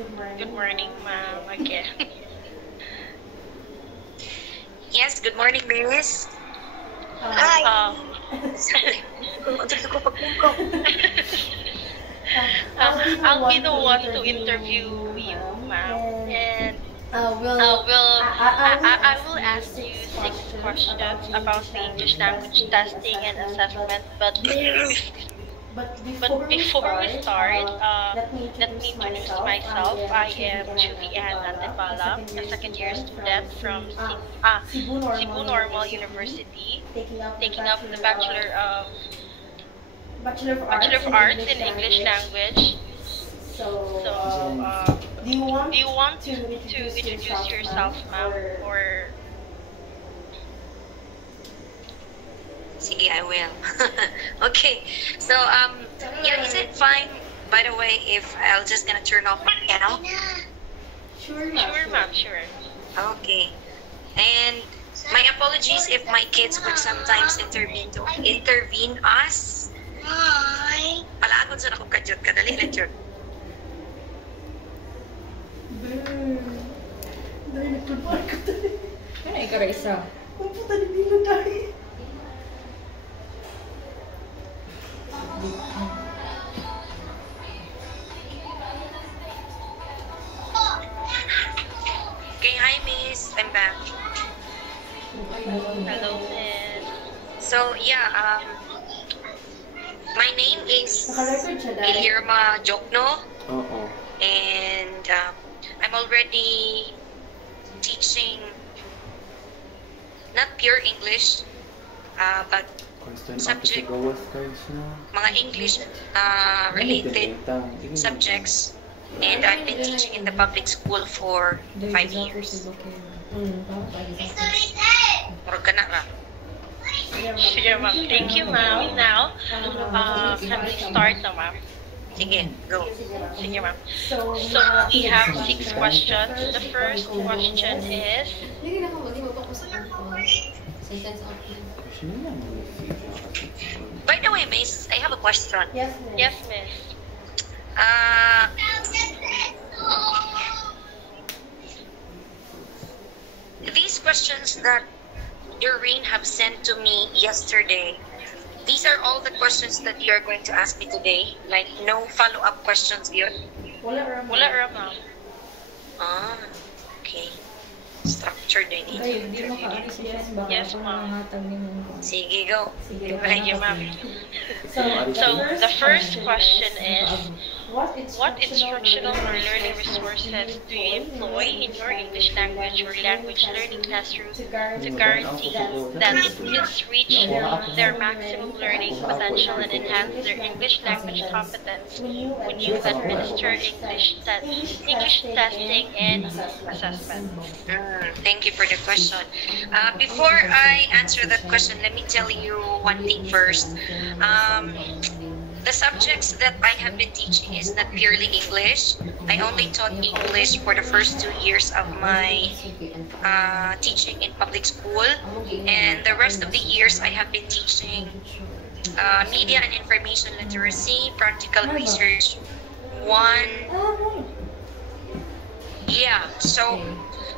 Good morning, ma'am. Again. Yes, good morning, Miss. Hi. Um, I'll be the one to interview you, ma'am, and I will ask you six questions about the English language testing and assessment. But before we start, let me introduce myself. I am Julianne Antipala, a second-year student from Cebu Normal University, taking up the Bachelor of Arts in English Language. So, do you want to introduce yourself, ma'am, or Sige, I will. Okay. So, yeah, is it fine, by the way, if I'll just gonna turn off my channel? sure, ma'am, sure. Okay. And my apologies if my kids would sometimes intervene us. Hi. Palagon sa ako kadyot, kadali lang jud. Dahil nagpulpar ka tayo. Ano ikaw isa? Ang puta ni Dilo tayo. Okay, hi, Miss. I'm back. Hello, miss. So, yeah, my name is Naka-record siya dahil. Guillermo Jokno. Oo. And I'm already teaching not pure English, but Constant Subject. gawas guys na. mga English related subjects. And I've been teaching in the public school for 5 years. Murag ka na ra. Sure, ma'am. Thank you, ma'am. Now, can we start now, ma'am? Sige, go. Sige, ma'am. So we have six questions. The first question is, Hindi na ako mag-iba sa sentence opening. Question na lang. By the way, Miss, I have a question. Yes, ma'am. yes, miss. Uh, these questions that Doreen have sent to me yesterday, these are all the questions that you are going to ask me today. Like, no follow-up questions yun. Wala ra. Wala ra, ma'am. Ah, okay. Structured din Kayo, ito. di mo ka-aris yes, baka Yes, ako ma'am. nangatag ni mo. Sige, go. Sige. Thank you, ma'am. So, So the first question is, what what instructional or learning resources do you employ in your English language or language learning classroom to guarantee that students reach their maximum learning potential and enhance their English language competence when you administer English testing and assessment? Thank you for the question. Before I answer that question, let me tell you one thing first. The subjects that I have been teaching is not purely English. I only taught English for the first 2 years of my teaching in public school. And the rest of the years, I have been teaching media and information literacy, practical research, one. Yeah, so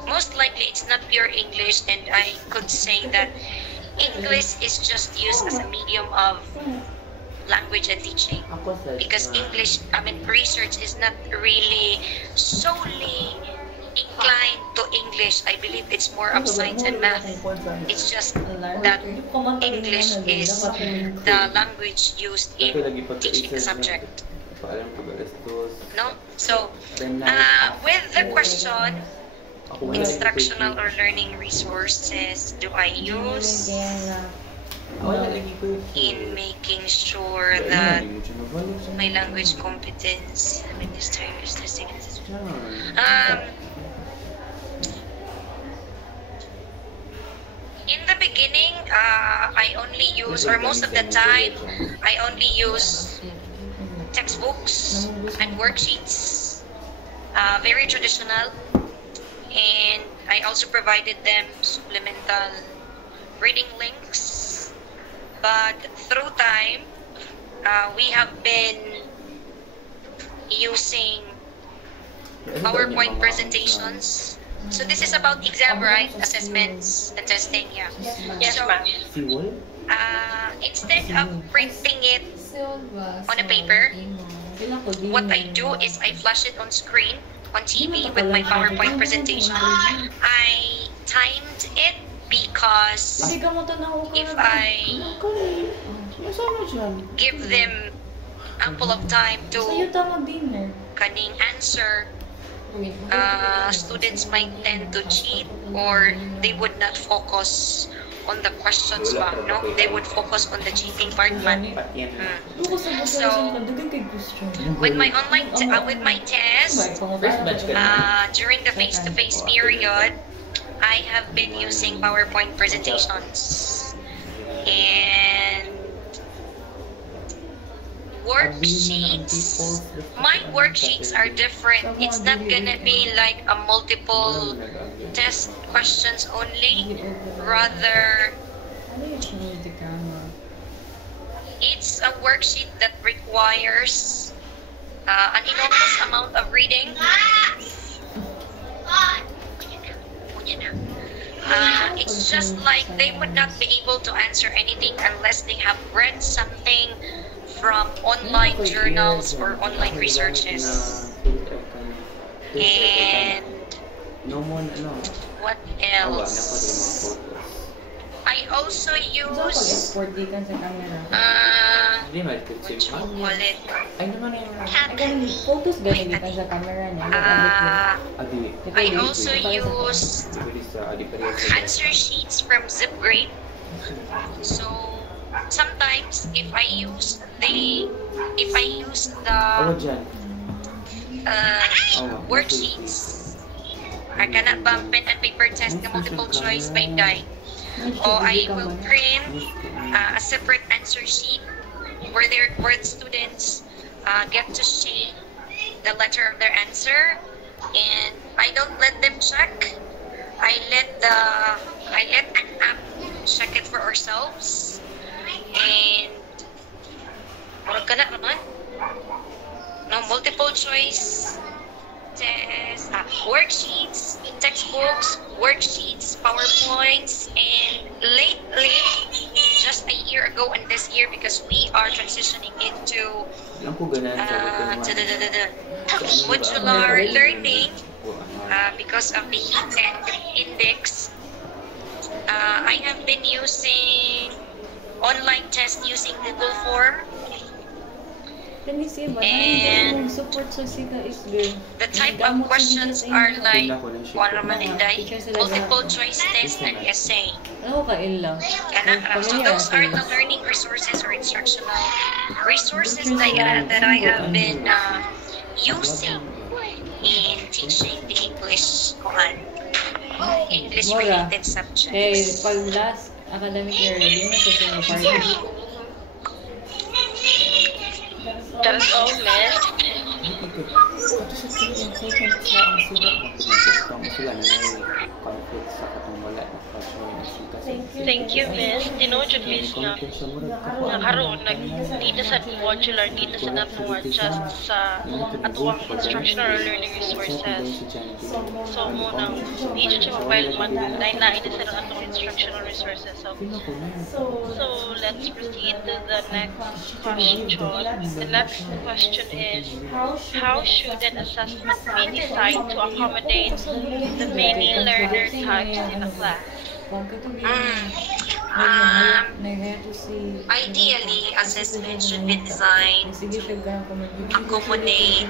most likely it's not pure English, and I could say that English is just used as a medium of language and teaching, because research is not really solely inclined to English. I believe it's more of science and math. It's just that English is the language used in teaching the subject. Paalam ko alas 2. No? So, with the question, instructional or learning resources do I use in making sure that my language competence administrators testing. In the beginning, I only use, or most of the time, I only use textbooks and worksheets, very traditional, and I also provided them supplemental reading links. But through time, we have been using PowerPoint presentations. So this is about exam, right? Assessments and testing, yeah. Yes, So, ma'am. Siwol? instead of printing it on a paper, what I do is I flash it on screen, on TV with my PowerPoint presentation. I timed it because if I give them ample of time to kaning answer, students might tend to cheat or they would not focus on the questions ba, no? They would focus on the cheating part man. So with my with my test, during the face-to-face period, I have been using PowerPoint presentations and worksheets. My worksheets are different. It's not gonna be like a multiple test questions only. Rather, it's a worksheet that requires an enormous amount of reading. It's just like they would not be able to answer anything unless they have read something from online journals or online researches. And what else? I also use what you call it? I also use answer sheets from ZipGrade. So sometimes if I use the worksheets, I cannot bump pen and paper test the multiple choice by die. Or I will print a separate answer sheet where the students get to see the letter of their answer, and I don't let them check. I let an app check it for ourselves. And multiple choice test, worksheets, textbooks, worksheets, PowerPoints, and lately, just a year ago and this year, because we are transitioning into modular learning because of the heat and index, I have been using online test using Google Form. And the type of questions are like multiple choice test and essay. So those are the learning resources or instructional resources that I have been using in teaching the English related subjects. Academic year, hindi mo kasi mag-party. That's all, miss. Thank you, miss. Tinojud, miss, nga karon di na sa modular, di na sa adjust sa atuang instructional or learning resources. So, munang di siya mobile man, dahil na sa atong instructional resources. So, let's proceed to the next question. The next question is, how should an assessment be designed to accommodate the many learner types in a class? Ideally, assessment should be designed to accommodate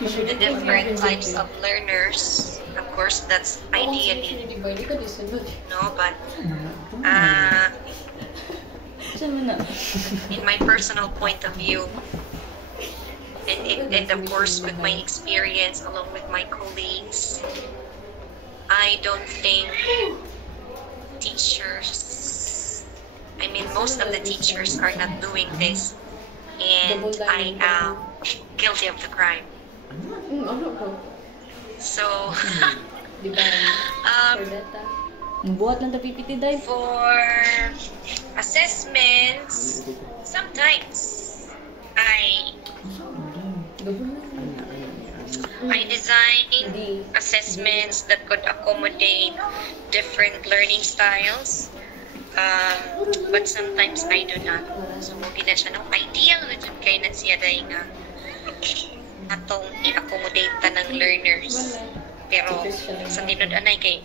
the different types of learners. Of course, that's ideally. No, but in my personal point of view, and of course with my experience along with my colleagues, I don't think most of the teachers are not doing this, and I am guilty of the crime. So, for assessments, sometimes I I design assessments that could accommodate different learning styles. But sometimes I do not. So, mugin na siya, no? Ideal na dyan kay na siya dahil nga atong i-accommodate ta ng learners. Pero, sa tinud-anay kay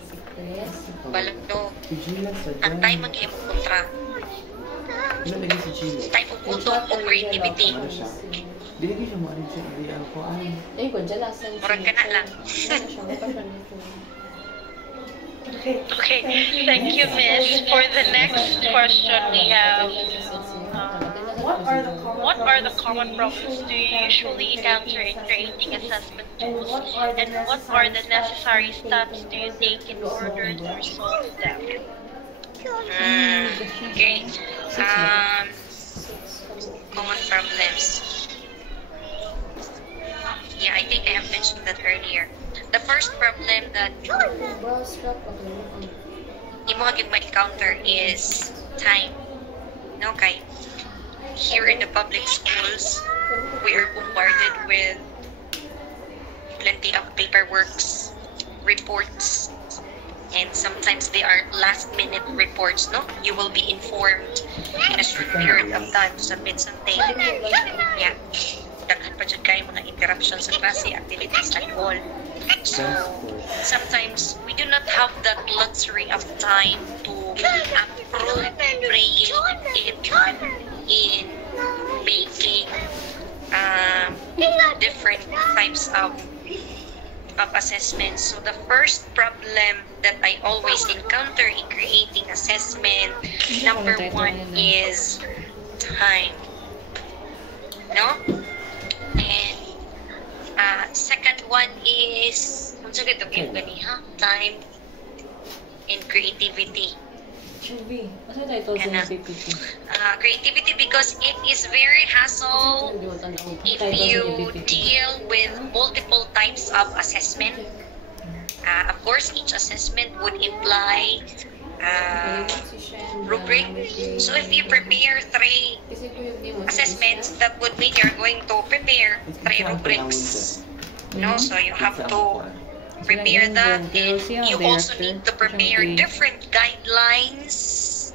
balang no, ang time mag-ihip kontra. Time uputok o creativity. Dinigay siya mo ano siya, hindi ako ay. Ayun ko, dyan lasan. Murag ka na lang. Okay, thank you, Miss. For the next question, we have what are the common problems do you usually encounter in creating assessment tools, and what are the necessary steps do you take in order to resolve them? Okay. Common problems. Yeah, I think I have mentioned that earlier. The first problem that imo gyud ma-encounter is time. Okay. Here in the public schools, we are bombarded with plenty of paperworks, reports, and sometimes they are last-minute reports, no? You will be informed in a short period of time to submit something. Yeah. Daghan pa dyan kayo mga interruptions sa klase, activities, and all. So, sometimes we do not have that luxury of time to appropriate it in making different types of assessments. So, the first problem that I always encounter in creating assessment, number one is time. No? And second one is time and creativity. Creativity, because it is very hassle if you deal with multiple types of assessment. Of course, each assessment would imply rubric. So if you prepare 3 assessments, that would mean you're going to prepare 3 rubrics. No, so you have to prepare that, and you also need to prepare different guidelines,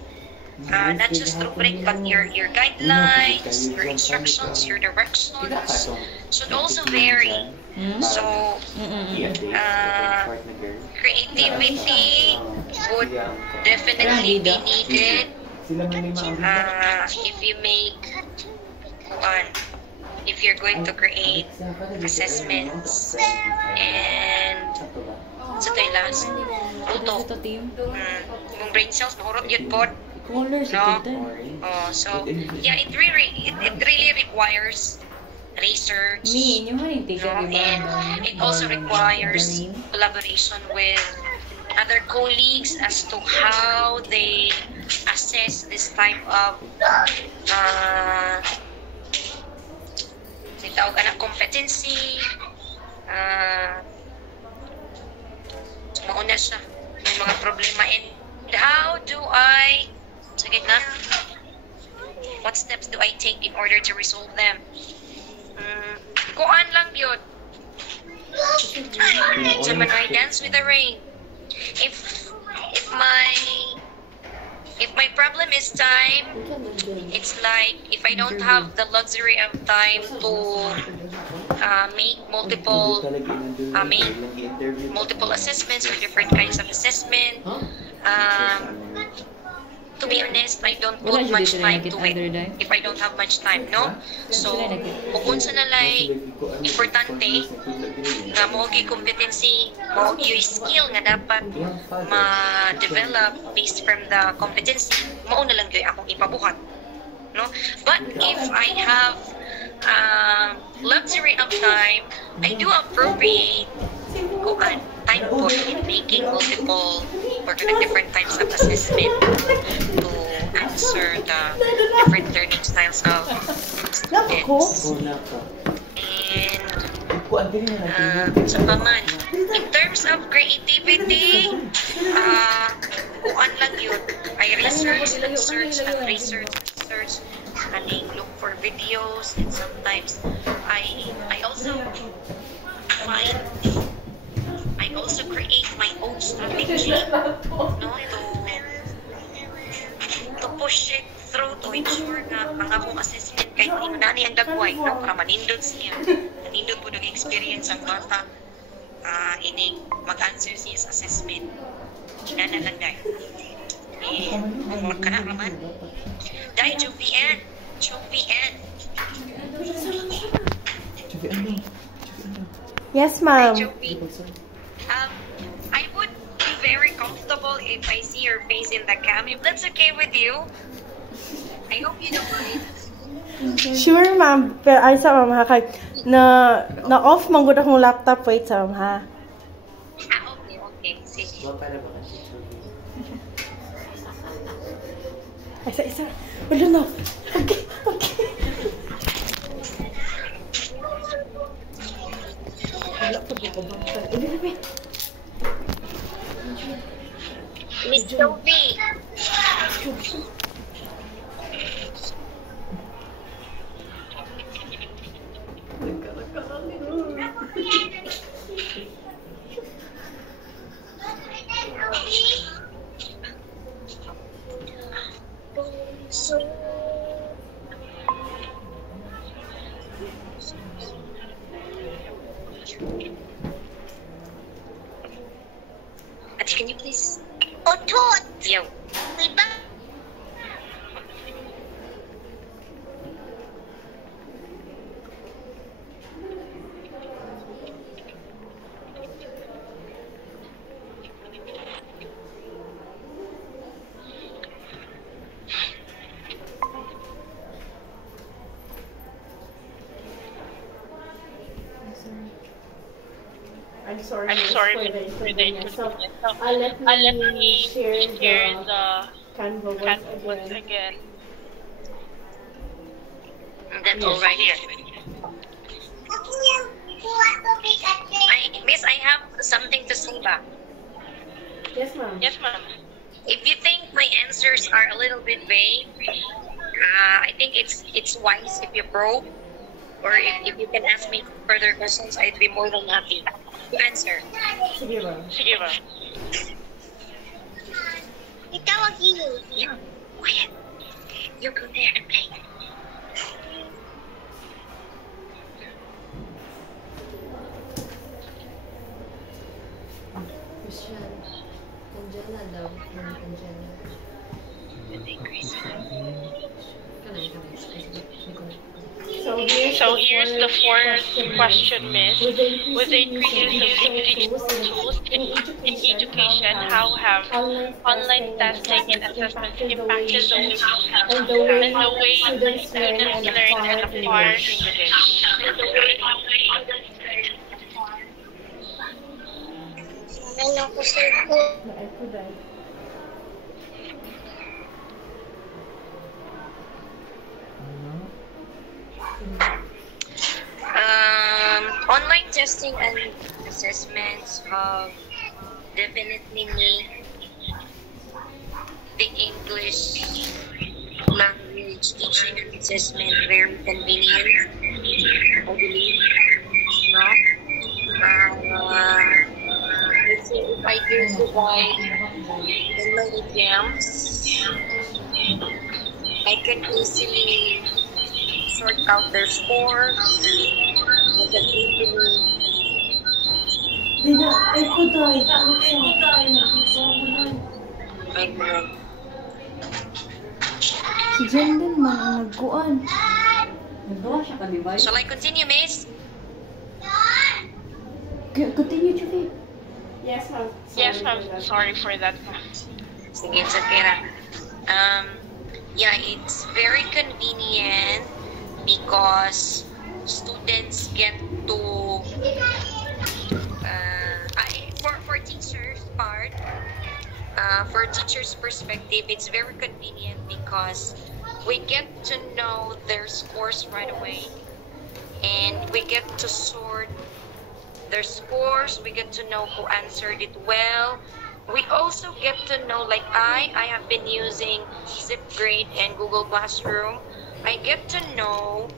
not just rubric, but your guidelines, your instructions, your directions should also vary. So creativity would definitely be needed if you make one. If you're going to create assessments. And sa tayo last, auto. Yung brain cells, mahurot yun po. No? So, yeah, it really requires research. No? And it also requires collaboration with other colleagues as to how they assess this type of tawag ka ng competency. Mauna siya yung mga problema. And how do I, sige na, what steps do I take in order to resolve them? Kuan lang yun. So when I dance with the rain, if my problem is time, it's like if I don't have the luxury of time to make multiple assessments or different kinds of assessment, to be honest, I don't put much time to it if I don't have much time, no? So, kung unsa na lay importante nga mo gi competency, mo yung skill nga dapat ma-develop based from the competency, mao na lang gyud akong ipabuhat, no? But if I have luxury of time, I do appropriate time po in making multiple or different types of assessment to answer the different learning styles of students. And sa paman, in terms of creativity, kuan lang yun. I research, and look for videos, and sometimes I also find, I also create my own strategy, no, to push it through to ensure nga ang akong assessment kay hindi nani ang dagway, no, para manindot siya. Manindot po ng experience ang bata. Ini mag-answer siya sa assessment. Inana lang dahil. Magkana naman. Dahil Jupian. Yes, ma'am. Jupi. I would be very comfortable if I see your face in the cam. If that's okay with you, I hope you don't mind. Sure, ma'am. Pero ay sa ma'am ha, kay na-off man gud akong laptop. Wait sa ma'am ha. Okay. Sige. Wala para ba kasi? Isa. Wala na. Okay. Wala po ko ba? Miss Sophie. Ate, can you please? Otot. Yo. Diba? I'm sorry for the inconvenience. So, let me share the Canva once again. That's all right here. Miss, I have something to say back. Yes, ma'am. Yes, ma'am. If you think my answers are a little bit vague, I think it's wise if you probe, or if you can ask me further questions, I'd be more than happy to answer. Sige, ma'am. Sige, ma'am. Itawag yun. Yeah, quiet. You go there and play. Christian. Nandiyan na daw. Nandiyan na. So here's the fourth question, miss. With the increase in using digital tools in education, how have online testing and assessments impacted the way students learn and acquire English? Ano ko sir ko? Online testing and assessments have definitely made the English language teaching and assessment very convenient, I believe. No? Let's see if I can provide online exams. I can easily sort out their scores. I can easily Si Jenden man ang nagkuan. Shall I continue, miss? Continue, Julie. Yes, ma'am. Sorry for that, ma'am. Sige, it's okay na. Yeah, it's very convenient because students get to for teachers part, for teachers perspective, it's very convenient because we get to know their scores right away, and we get to sort their scores. We get to know who answered it well. We also get to know, like I have been using Zipgrade and Google Classroom. I get to know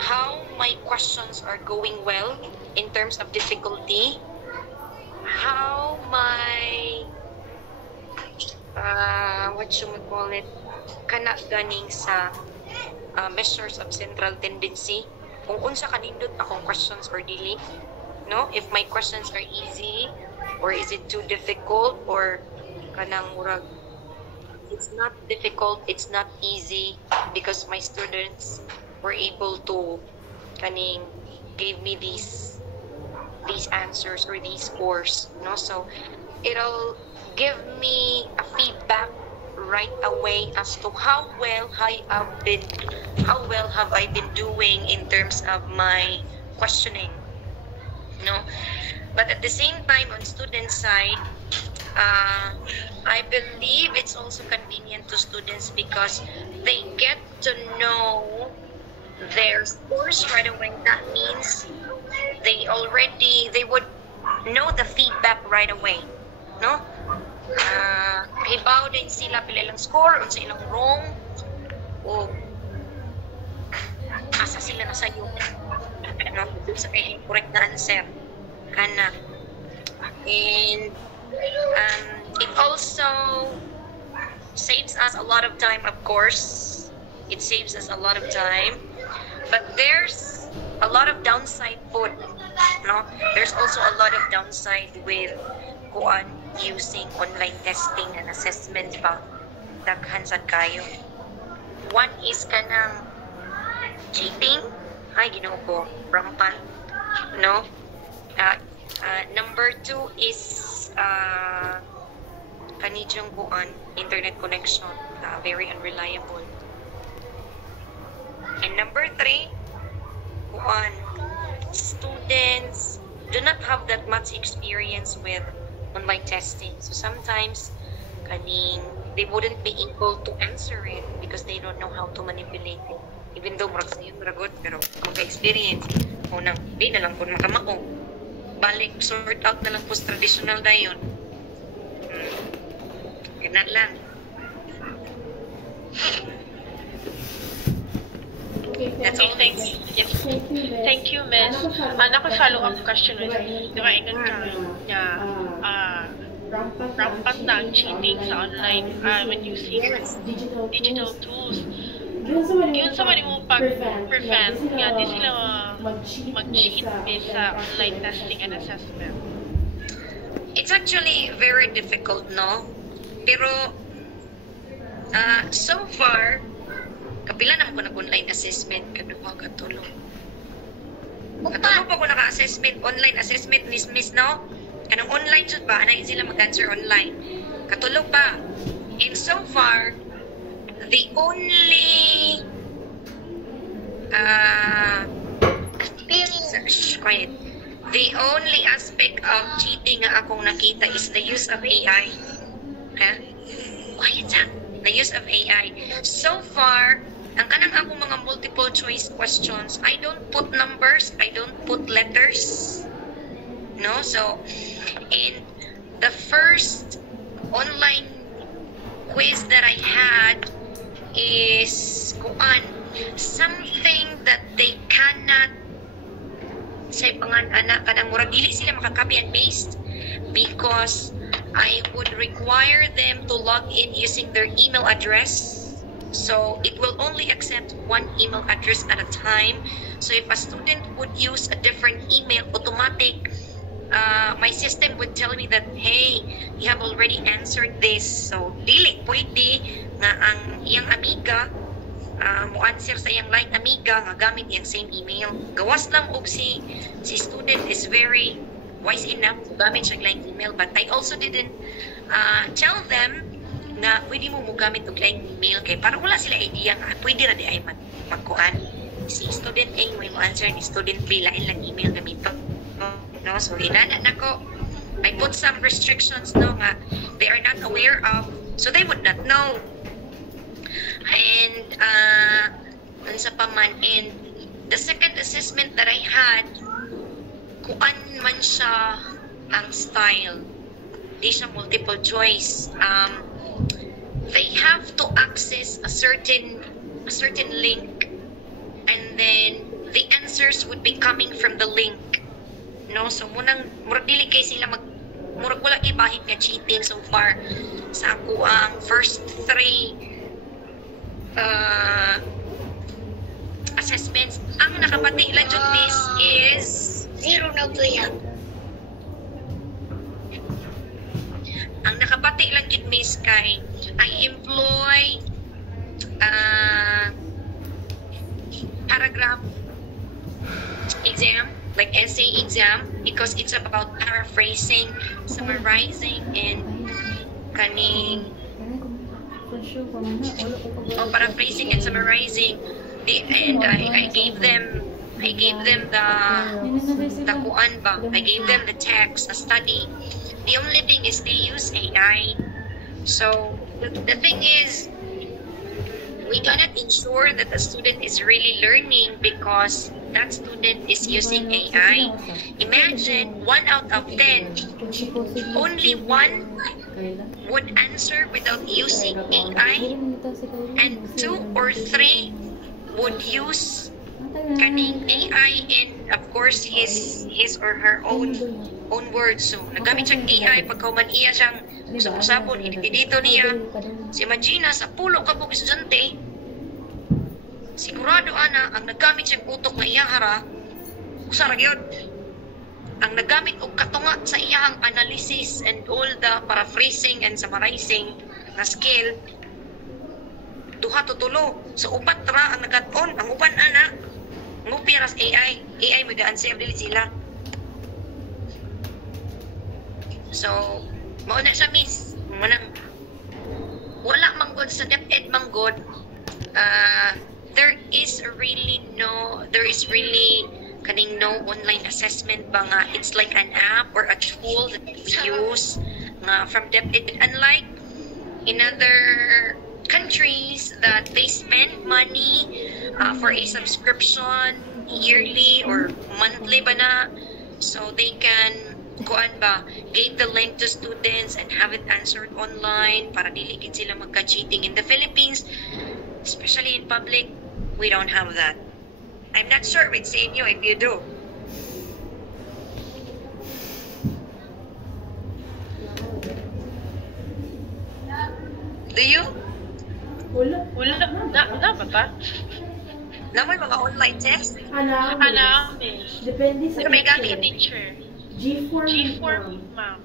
how my questions are going well in terms of difficulty, how my what you would call it, kana ganing sa measures of central tendency, kung unsa kanindot akong questions or dili, no, if my questions are easy or is it too difficult, or kanang murag it's not difficult, it's not easy, because my students were able to kaning gave me these answers or these scores, no, so it'll give me a feedback right away as to how well have I been doing in terms of my questioning, no. But at the same time, on student side, I believe it's also convenient to students because they get to know their scores right away. That means they would know the feedback right away, no? Hibaw din sila pila ilang score, unsa ilang wrong, o asa sila nasayo, no? Dun sa kay correct na answer kana. And it also saves us a lot of time, of course. It saves us a lot of time, but there's a lot of downside food, no? There's also a lot of downside with using online testing and assessment pa daghan sad kayo. One is kanang cheating, ay Ginoo ko, rampant, no? Number 2 is kanidyong internet connection, very unreliable. And number 3, students do not have that much experience with online testing. So sometimes they wouldn't be able to answer it because they don't know how to manipulate it. Even though marag sayo maragot, pero magka-experience, unang di na lang kung makamao. Balik, sort out na lang po traditional na yun. Ganun lang. That's all. Thanks. Yes. Thank you, Miss. Naka-follow-up question with di ba ingat ka nga rampant na ang cheating sa online when using digital tools. Yun sa mali mo pag-prevent nga di sila mag-cheat sa online testing and assessment. It's actually very difficult, no? Pero so far, kapila naman ko nag-online assessment, kaduha katulong. Katulong pa ko naka-assessment, online assessment, miss, no? Anong online jud ba? Anayin sila mag-answer online. Katulong pa. And so far, the only quiet. The only aspect of cheating nga akong nakita is the use of AI. Quiet lang. The use of AI. So far, ang kanang akong mga multiple choice questions, I don't put numbers, I don't put letters. No? So, in the first online quiz that I had is something that they cannot say kanang murag dili sila makaka-copy and paste because I would require them to log in using their email address. So it will only accept one email address at a time. So if a student would use a different email, automatic, my system would tell me that, hey, you have already answered this. So dili pwede nga ang iyang amiga mo answer sa iyang line amiga nga gamit iyang same email. Gawas lang og si student is very wise enough to gamit siya line email, but I also didn't tell them na pwede mo gamit og line email kay para wala sila idea nga pwede ra di ay magkuan si student A mo answer ni student B lain lang email gamit no. So inana nako, I put some restrictions, no, nga they are not aware of, so they would not know. And unsa pa man, and the second assessment that I had, kuan man siya ang style, di siya multiple choice. They have to access a certain link, and then the answers would be coming from the link. No, so murag dili kay sila murag wala kay bahid nga cheating so far sa ako ang first 3 assessments. Ang nakapati lang jud miss is Zero na to yan. ang nakapati lang jud miss kay I employ paragraph exam, like essay exam, because it's about paraphrasing, summarizing, and kaning paraphrasing and summarizing. And I gave them the kuan ba? I gave them the text, a study. The only thing is they use AI. So the thing is, we cannot ensure that the student is really learning because that student is using AI. Imagine 1 out of 10, only 1 would answer without using AI, and 2 or 3 would use kaning AI and of course his or her own words. So nagamit siyang AI pagkauman iya siyang usap-usapon dito niya. Si Magina sa pulo ka pong estudyante, sigurado ana ang nagamit siyang utok na iyang hara usara gyud. Ang nagamit og katunga sa iyang analysis and all the paraphrasing and summarizing na skill duha to tulo. So upat ra ang nagaton, ang uban ana ngupiras AI mo ga-answer dili sila. So mao na siya miss, manang wala manggod sa DepEd manggod. There is really kaning no online assessment ba nga. It's like an app or a tool that we use nga from DepEd. Unlike in other countries that they spend money for a subscription yearly or monthly ba na, so they can kuan ba, gave the link to students and have it answered online para dili gid sila magka-cheating. In the Philippines, especially in public, we don't have that. I'm not sure with sa inyo if you do. Do you? Wala na ba ta? Na may mga online test? Ana, miss. Depende sa Pero may gamit. Teacher. G-form. Ma'am.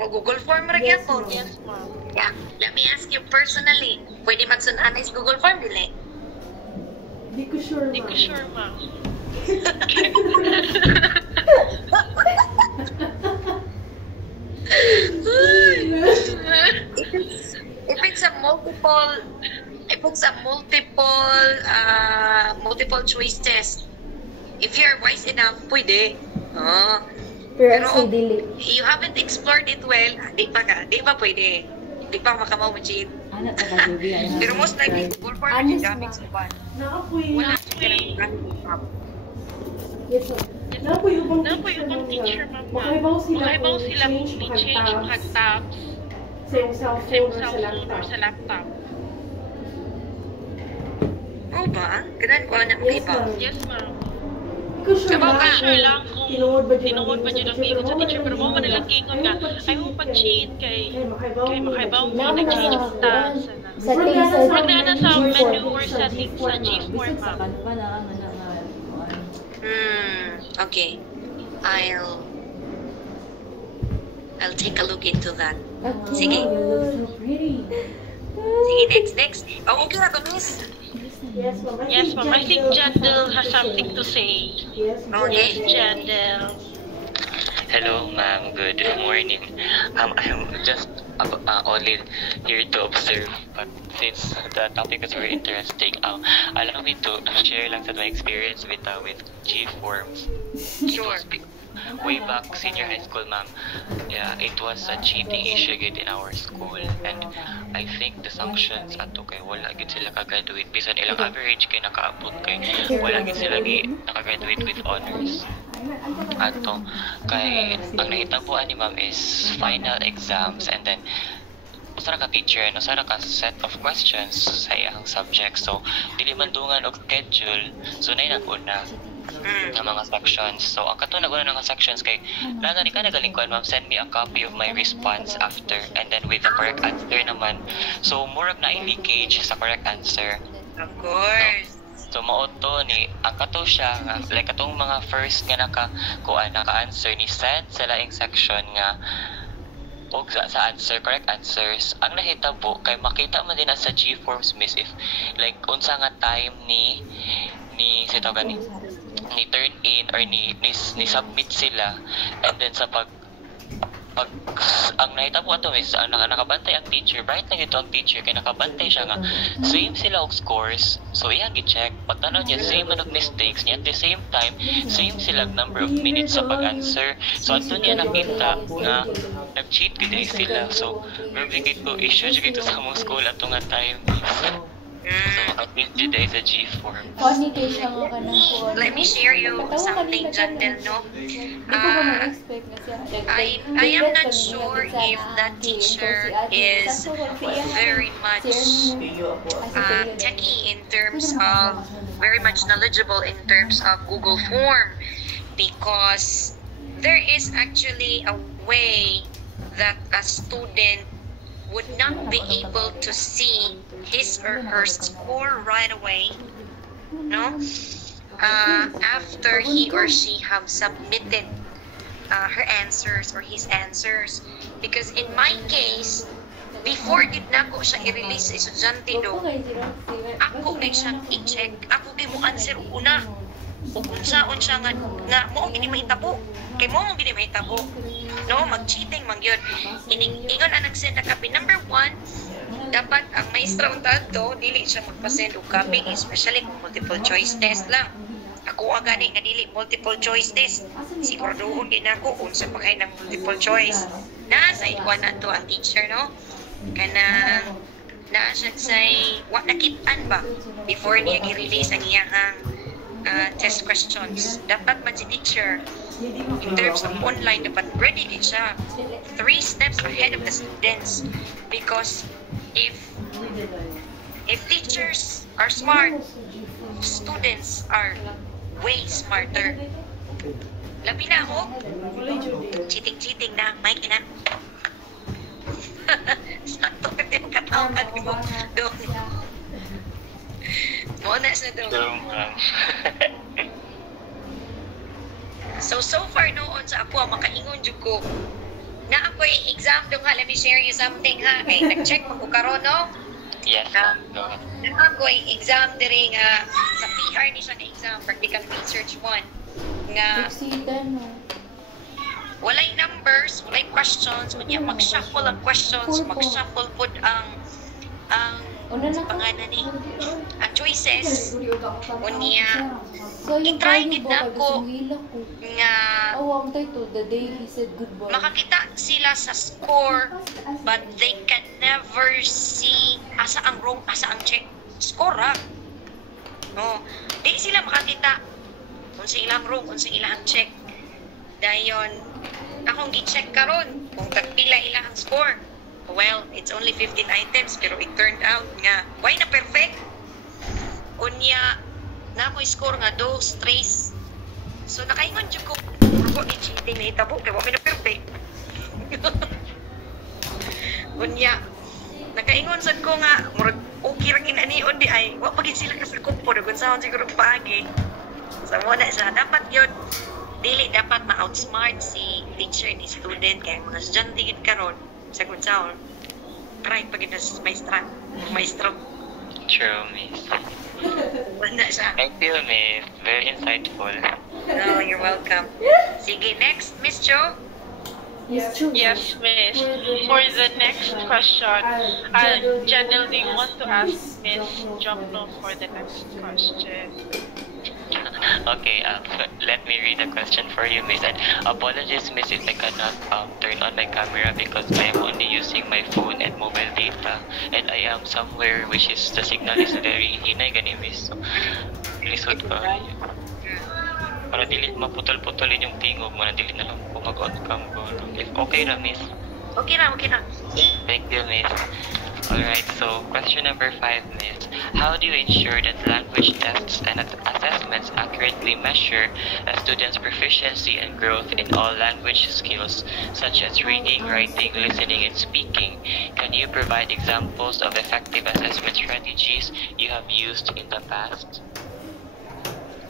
O Google Form ra gyud po. Yes, ma'am. Yeah. Let me ask you personally, pwede magsunan is Google Form dili? Di ko sure, Hindi ko sure, ma'am. If it's a multiple choice test, if you're wise enough, pwede. Pero you haven't explored it well, di pa pwede. Di pa makamaw mo cheat. Pero most likely, Google Form yung gamit sa ban. Wala Yes, sir. Napoy ubang teacher, ma'am. Makaibaw sila Makaibaw kung sila kung i-change pag tabs sa yung sa cellphone iyong or sa cellphone or laptop. sa laptop. Oo ba? Ganun ko na Yes, iba. ma'am. Yes, ma'am. Ikaw sure Sabaw lang ka sure lang kung tinuod ba dyan tinuod ba dyan ang ingon sa teacher, pero mo manalang ingon nga, ay mo pag-cheat kay makaibaw mo nag-change ang tabs. Murag na sa menu or settings sa G4, ma'am. Okay. I'll take a look into that. Sige. Sige, next. Oh, okay na to, miss. Yes, ma'am. Yes, ma'am. I think Jandel has something to say. Yes, ma'am. Okay. Jandel. Hello, ma'am. Good morning. I'm just only here to observe, but since the topic is very interesting, allow me to share lang sa my experience with G-forms. Sure. Way back senior high school, ma'am, yeah, it was a cheating issue gid in our school, and I think the sanctions ato kay wala gid sila ka-graduate bisan ilang average kay nakaabot kay wala gid sila naka-graduate with honors. Ato kay ang nahitabuan ni ma'am is final exams, and then usa ka teacher no sa ka set of questions sa iyang subject, so dili man dungan og schedule, so nay nag-una ng mga sections. So, ang katulad una ng sections kay lana ni ka nagaling ko, ma'am, send me a copy of my response after and then with the correct answer naman. So, murag na leakage sa correct answer. Of course. So, mauto ni, ang kato siya nga, like katong mga first nga naka-answer ni send sa laing section nga o sa answer, correct answers. Ang nahitabo kay makita mo din na sa G-forms, miss, if like unsa nga time ni turn in or ni submit sila, and then sa pag ang nahitabo ato miss, ang nakabantay ang teacher, bright na dito ang teacher kay nakabantay siya nga same sila og scores, so iyang gi-check pagtanaw niya same man og mistakes niya, at the same time same sila number of minutes sa pag-answer. So ato niya nakita nga nag-cheat gid sila, so probably gito issue gito sa among school ato nga time. So makapit jud ay sa G-form. Let me share you something, Jandel, no? I am not sure if that teacher is very much techy in terms of, very much knowledgeable in terms of Google Form, because there is actually a way that a student would not be able to see his or her score right away, no? After he or she have submitted her answers or his answers. Because in my case, before gid nako siya i-release sa estudyante do, ako na siyang i-check, ako kay mo answer una. Unsaon siya nga mo gini mahitabo, kay mo gini mahitabo, no? Mag-cheating man yun. Ingon ang nag-send na copy. Number 1, dapat ang maestra untato dili siya magpa-send og copy, especially kung multiple choice test lang. Ako agani nga dili multiple choice test, siguraduhon din ako unsa pa kay ng multiple choice. Nasa ikuan na to ang teacher, no? Kanang nasa say wa nakit-an ba before niya gi-release ang iyang test questions. Dapat man si teacher in terms of online, dapat ready din siya 3 steps ahead of the students, because if teachers are smart, students are way smarter. Labi na ako, cheating na may kina sakto ka din katawag mo doon mo na sa doon. So far noon sa ako, makaingon jud ko na ako'y exam dong ha. Let me share you something ha. Kay nag-check mo ko karon, no? Yes. Na ako'y exam diri nga sa PR ni siya na exam, practical research 1 nga walay numbers, walay questions, kunya mag-shuffle ang questions, mag-shuffle pod ang pangalan ni ang choices, kunya i-try gid na ko nga makakita sila sa score, but they can never see asa ang wrong, asa ang check score ra. No, di sila makakita kung sa ilang wrong, kung sa ilang check. Dayon akong gi-check karon kung tagpila ilang score. Well, it's only 15 items, pero it turned out nga why na perfect. Unya na ako score nga 2, 3. So nakaingon jud ko ni cheating na itabo kay wa mi na perfect. Unya nakaingon sad ko nga murag okay ra kinanion di ay wa pagid sila kasakupod kun saan siguro paagi. So mo na siya dapat yun, dili dapat ma-outsmart si teacher ni student, kaya mga estudyante gid karon sa kung saan try pagid sa maestro. True, miss. Wala siya. Thank you, miss. Very insightful. No, you're welcome. Sige, next, Miss Jo. Yes, miss. For the next question, Janelle, do you want to ask Miss Jopno for the next question? Okay, let me read the question for you, miss. And apologies, miss, if I cannot turn on my camera because I am only using my phone and mobile data, and I am somewhere which is the signal is very hinay gani, miss. So, lisod ka. Para dili maputol-putolin yung tingog mo, na dili na lang po mag-on cam ko. Okay ra, miss. Okay na, okay na. Thank you, Miss. Alright, so question number 5, Miss. How do you ensure that language tests and assessments accurately measure a student's proficiency and growth in all language skills, such as reading, writing, listening, and speaking? Can you provide examples of effective assessment strategies you have used in the past?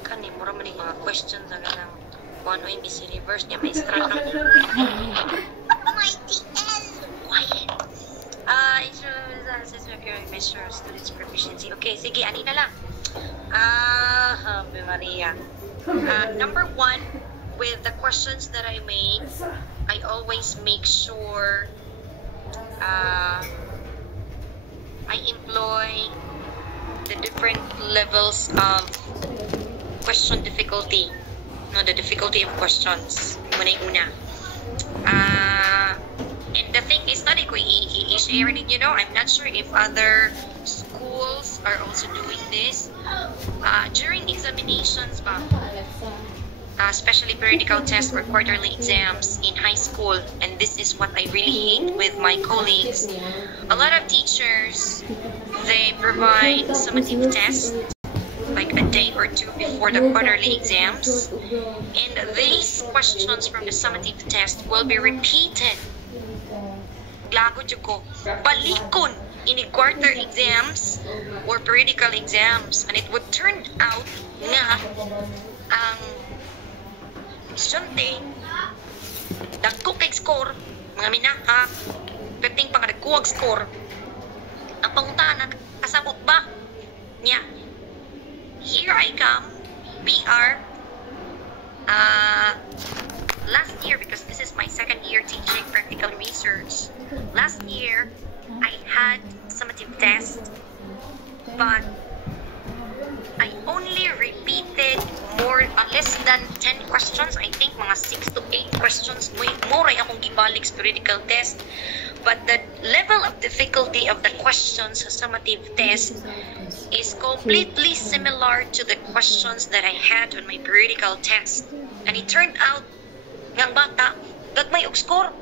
Kani, mura man yung mga questions na lang. Kung ano yung busy reverse niya, may struggle. Quiet. Assessment measure students' proficiency. Okay, sige, ani na lang. Ave Maria. Number 1, with the questions that I make, I always make sure I employ the different levels of question difficulty. No, the difficulty of questions. Muna yung una. And the thing is, not ko i-share it, you know, I'm not sure if other schools are also doing this. During examinations, especially periodical tests or quarterly exams in high school, and this is what I really hate with my colleagues, a lot of teachers, they provide summative tests like a day or two before the quarterly exams, and these questions from the summative test will be repeated. Lago ko, balikon in quarter exams or periodical exams, and it would turn out nga ang estudyante dagko kay score, mga minaka perting pangadagkuwag score, ang pangutana kasabot ba niya. Here I come, PR, last year, because this is my second year teaching practical research, last year I had summative test, but I only repeated less than 10 questions. I think mga 6 to 8 questions more ay akong gibalik sa periodical test, but the level of difficulty of the questions sa summative test is completely similar to the questions that I had on my periodical test. And it turned out ngang bata gagmay og score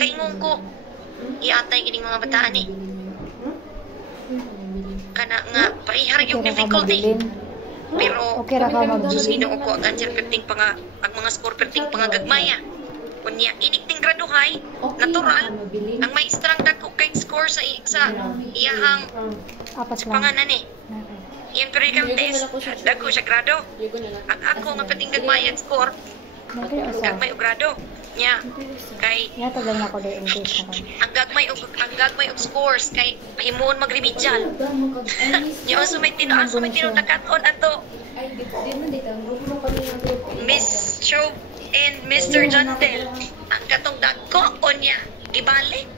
kay ingon ko iatay kining mga bataan ni kana nga paihar yung difficulty, pero susino ko ang answer perting panga ang mga score perting pangagagmaya kunya inikting graduhay natural ang maestrang dako kay score sa iyahang panganan ni yan periodical test dako siya grado. Ang ako nga perting gagmaya score gagmay og grado nya kay ang gagmay og scores kay himuon magremedial nya so may tinutakaton ato Miss Chob and Mr. Jantel ang katong dagko o niya gibalik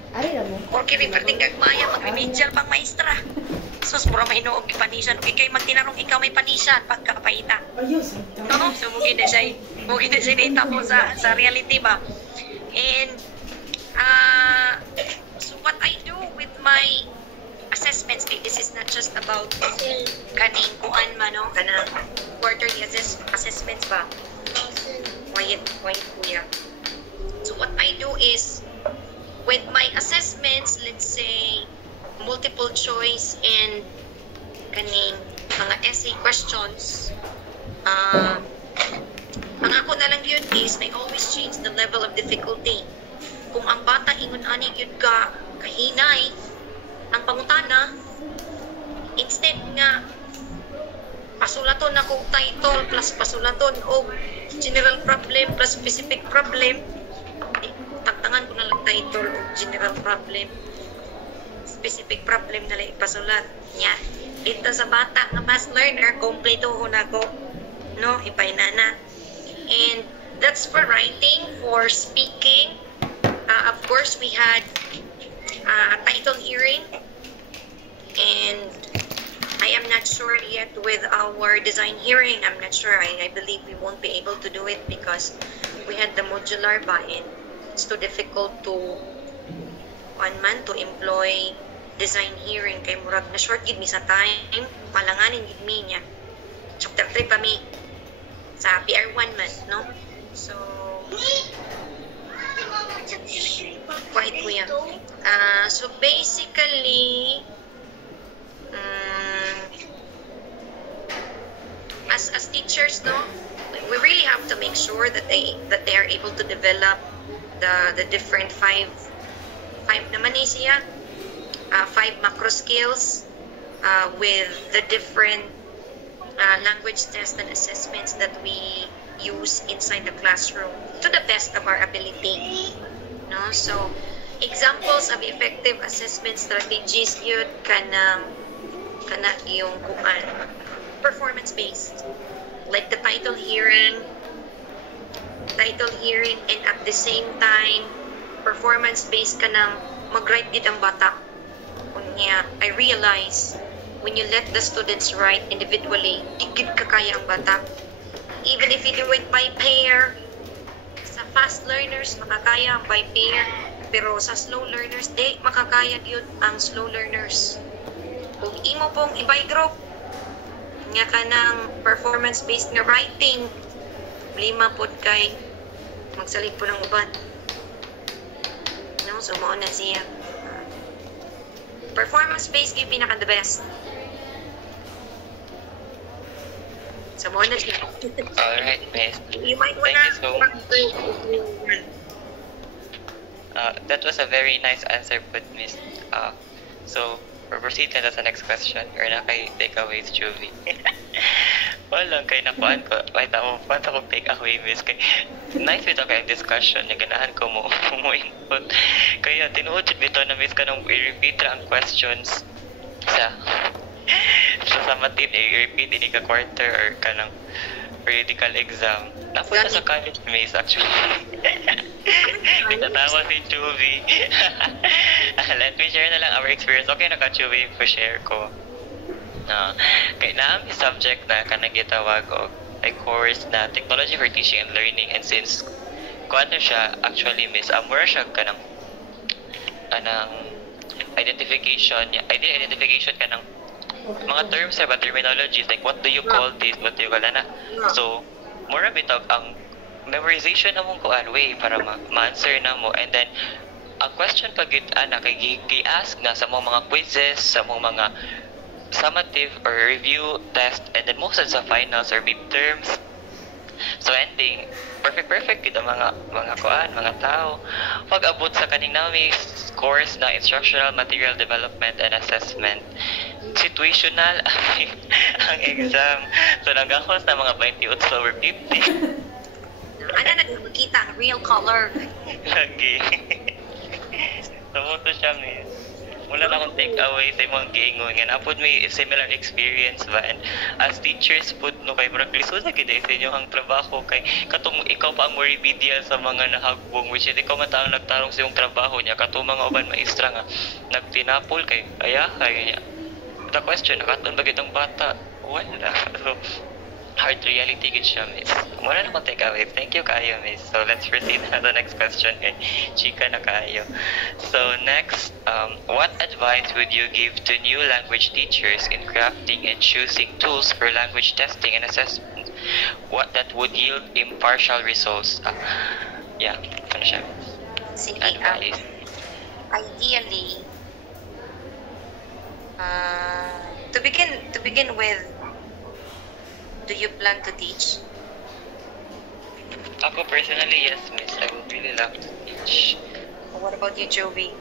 or kini perting gagmaya magremedial pang maestra sus mura mahinuog ipanisan okay kay magtinarong ikaw may panisan pagkapahita no so mugid na siya nahitabo sa reality ba. And so what I do with my assessments, kay this is not just about kaning kuan man no kana quarterly assessments ba. Quiet kuya. So what I do is with my assessments, let's say multiple choice and kaning mga essay questions, ang ako na lang yun is I always change the level of difficulty. Kung ang bata ingon ani yun ka kahinay ang pangutana, instead nga pasulaton ako title plus pasulaton o general problem plus specific problem, tagtangan ko na lang title o general problem, specific problem na lang ipasulat niya. Ito sa bata nga fast learner, kompleto ho na ko no ipainana. And that's for writing. For speaking, of course we had a title hearing, and I am not sure yet with our design hearing. I'm not sure. I believe we won't be able to do it because we had the modular buy-in. It's too difficult to employ design hearing kay murag na short gid mi sa time, malanganin gid mi niya. Chapter 3 pa mi sa PR1 man, no? So quiet kuya. So basically, as teachers, no, we really have to make sure that they are able to develop the different five naman siya, 5 macro skills with the different language tests and assessments that we use inside the classroom to the best of our ability. No, so examples of effective assessment strategies yun kana yung performance based, like the title hearing, and at the same time performance based ka nang mag-write gid ang bata. Unya, I realize when you let the students write individually, di gid ka kaya ang bata. Even if you do it by pair, sa fast learners makakaya ang by pair, pero sa slow learners di makakaya gyud ang slow learners. Kung imo pong i-by group nga kanang performance based nga writing, lima pod kay magsalig po ng uban. No, so mao na siya. Performance based yung pinaka the best. So mao na siya. Alright, miss. You might Thank you so wanna much. That was a very nice answer, but miss. So we'll proceed to the next question. Or na kay takeaways, Juvie. Walang kay nakuhaan ko. Wait, ako takeaway, miss. Kay nice with kayong discussion. Naganahan ko mo input. Kaya tinuod dito na miss ka nung i-repeat ang questions sa matin, i-repeat ini ka quarter or ka ng periodical exam. Napunta sa college, miss, actually. Nagtatawa si Juvie. Let me share na lang our experience. Okay na ka, Juvie, share ko. Kaya na may subject na kanang gitawag o ay course na Technology for Teaching and Learning, and since kung ano siya, actually, miss, mura siya kanang identification ka ng mga terms ba, terminologies, like what do you call this, what do you call na. So, mura bitog ang memorization na mong kuan way para ma-answer na mo, and then ang question pag kay gi-ask na sa mga quizzes, sa mga summative or review test, and then most sa finals or midterms. So ending, perfect gid ang mga kuan, mga tao. Pag-abot sa kaning nami course na Instructional Material Development and Assessment, situational ang exam. So nagakos na mga 28 over 50. Ano nagkikita ang real color? Lagi. Tumuto siya, miss. Wala na akong take away sa imong giingon nga napod may similar experience ba, and as teachers pud no kay murag lisod na gid sa inyo ang trabaho kay katong ikaw pa ang more remedial sa mga nahagbong, which is ikaw man taong nagtarong sa iyong trabaho niya katong mga uban maestra nga nagtinapol kay niya the question nakaton ba gid ang bata wala. So hard reality gid siya, miss. Muna na kong take away. Thank you kayo, miss. So let's proceed to the next question kay chika na kayo. So next, what advice would you give to new language teachers in crafting and choosing tools for language testing and assessment? What that would yield impartial results? Yeah, ano siya? Sige, Advice. ideally, to begin with, do you plan to teach? Ako personally, yes, miss. I would really love to teach. What about you, Joey?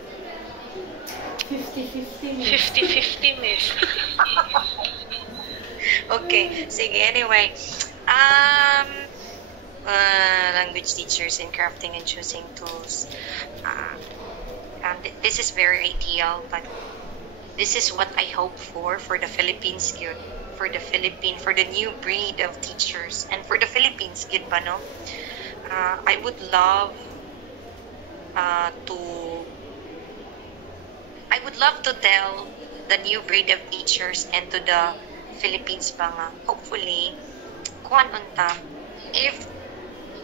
50-50. 50-50, miss. Okay, sige, anyway. Language teachers in crafting and choosing tools. This is very ideal, but this is what I hope for the Philippines good. For the new breed of teachers, and for the Philippines, gid ba, no? I would love to tell the new breed of teachers and to the Philippines ba nga, hopefully, kuan unta, if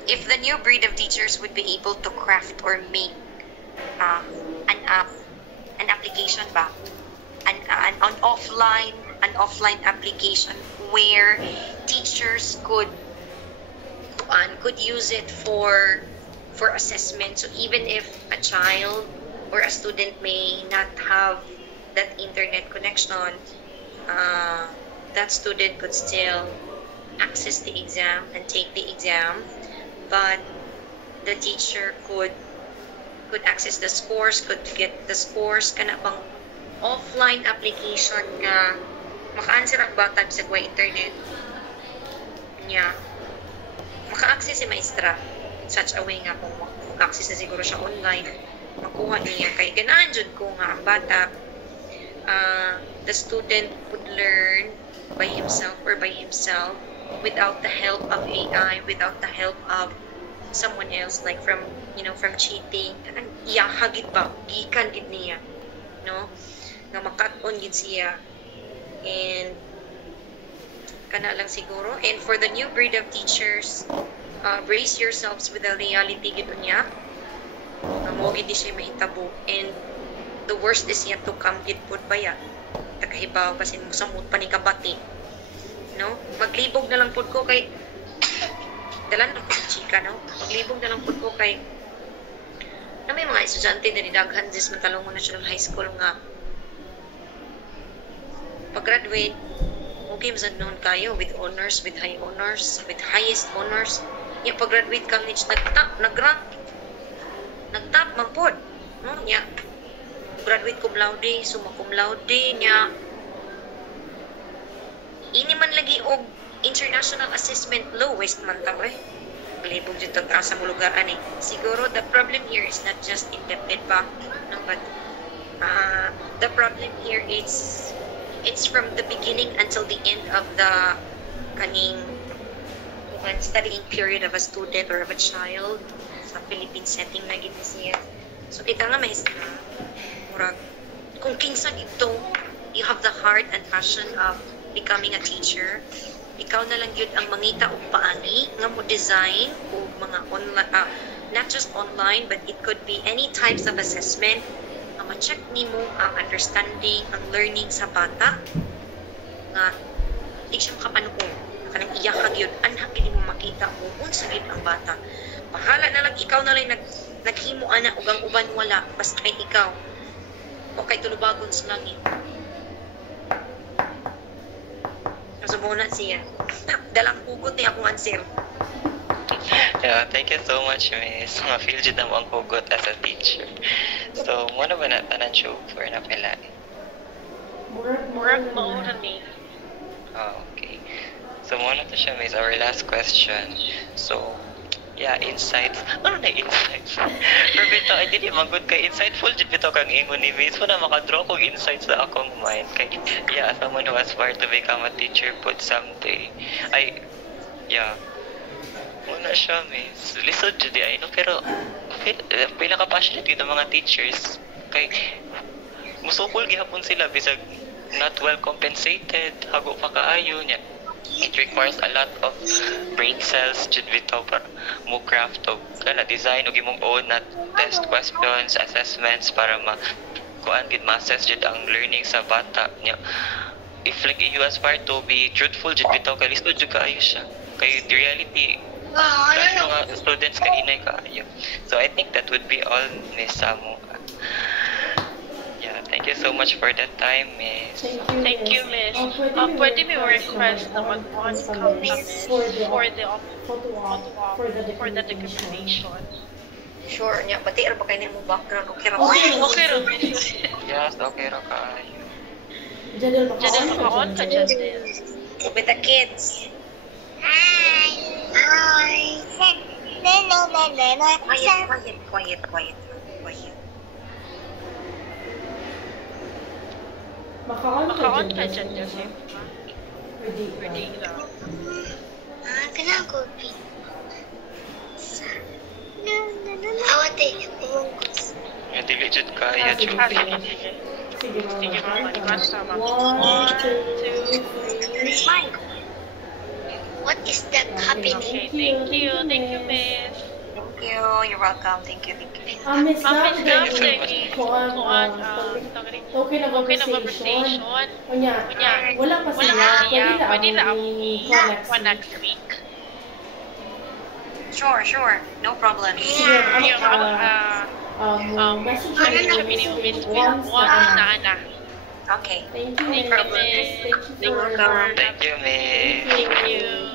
the new breed of teachers would be able to craft or make an application ba, an offline application where teachers could use it for assessment. So even if a child or a student may not have that internet connection, that student could still access the exam and take the exam, but the teacher could access the scores, could get the scores kana bang offline application nga maka-answer ang bata sa internet niya, maka-access si maestra such a way nga kung access na siguro siya online, makuha niya kay ganahan jud ko nga ang bata, the student would learn by himself without the help of AI, without the help of someone else, like from cheating. Hagit ba gikan gid niya, no, nga makat-on gid siya, and kana lang siguro. And for the new breed of teachers, brace yourselves with the reality gid niya, mo gid siya mahitabo, and the worst is yet to come gid pud baya, takahibaw kasi mo samot pa ni kabati, no. Maglibog na lang pud ko kay dalan ako sa chika, no? Maglibog na lang po ko kay na may mga estudyante na nidaghan this Mantalong National High School nga pag-graduate, okay, masad noon kayo with honors, with high honors, with highest honors. Yung pag-graduate college, nag-rank, nag-top man po, no? Nya, graduate cum laude, summa cum laude, nya, ini man lagi og international assessment lowest man tao Bilibog dito sa mulugaan Siguro the problem here is not just in the feedback, no, but the problem here it's from the beginning until the end of the kaning studying period of a student or of a child sa Philippine setting na gid siya. So kita nga maestra, murag kung kinsa dito you have the heart and passion of becoming a teacher, ikaw na lang yun ang mangita o paani nga mo design o mga online, not just online, but it could be any types of assessment nga ma-check nimo ang understanding, ang learning sa bata nga di siya makapanuon, kanang iyak ka yun, anhag din mo makita mo unsa gid ang bata. Bahala na lang ikaw na lang naghimo ana ug ang uban wala, basta kay ikaw o kay tulubagon sa langit. Muna siya. Dalang hugot niya akong answer. Yeah, thank you so much, Miss. Ma-feel dyan mo ang hugot as a teacher. So, muna ba na tanan joke for na pala? Murag mauna ni. Oh, okay. So, muna to siya, Miss. Our last question. So, yeah, insights. Ano na insights? Pero bito, ay dili magod ka insightful dito bito kang ingon ni Miss. Wala makadraw kong insights sa akong mind. Kaya, yeah, someone who aspires to become a teacher put someday. Ay, yeah. Muna siya, Miss. Lisod dyan ay, no? Pero, pila ka passionate dito mga teachers. Kay, musukol gihapon sila bisag not well compensated. Hago pa kaayo niya. It requires a lot of brain cells jud bitaw para mo craft og kana design og imong own na test questions, assessments para kuan gid ma-assess jud ang learning sa bata niya. If like you aspire to be truthful jud bitaw kay lisod jud kaayo siya. Kay the reality mga students kay inay kaayo. So I think that would be all, Miss Samu. Thank you so much for that time, Miss. Thank you, Miss. Pwede mo request na mag-on ka, Miss, for the photo op, for the documentation. Sure niya, pati ba kayo mo background? Okay ra. Okay ra, Miss. Yes, okay ra kaayo. Diyan maka-on ka dyan, Miss. With the kids. Hi. Quiet. Maka-on ka dyan, Joseph. Pwede lang. Kailangan ko. Awate, umungkos. Dili jud kaya jud. Sige, mama. Iwas sama. 1, 2, 3. It's fine. What is that happening? Okay, thank you, Miss. Thank you. You're welcome. Thank you. Miss Love, okay na conversation. Kunya, wala pa siya. Pwede na ako next week. Sure. No problem. Sige, Kami ni Miss Ana. Okay. Thank you, Thank you, Miss. Miss. Thank you Thank you for for Thank you, Miss. Thank you.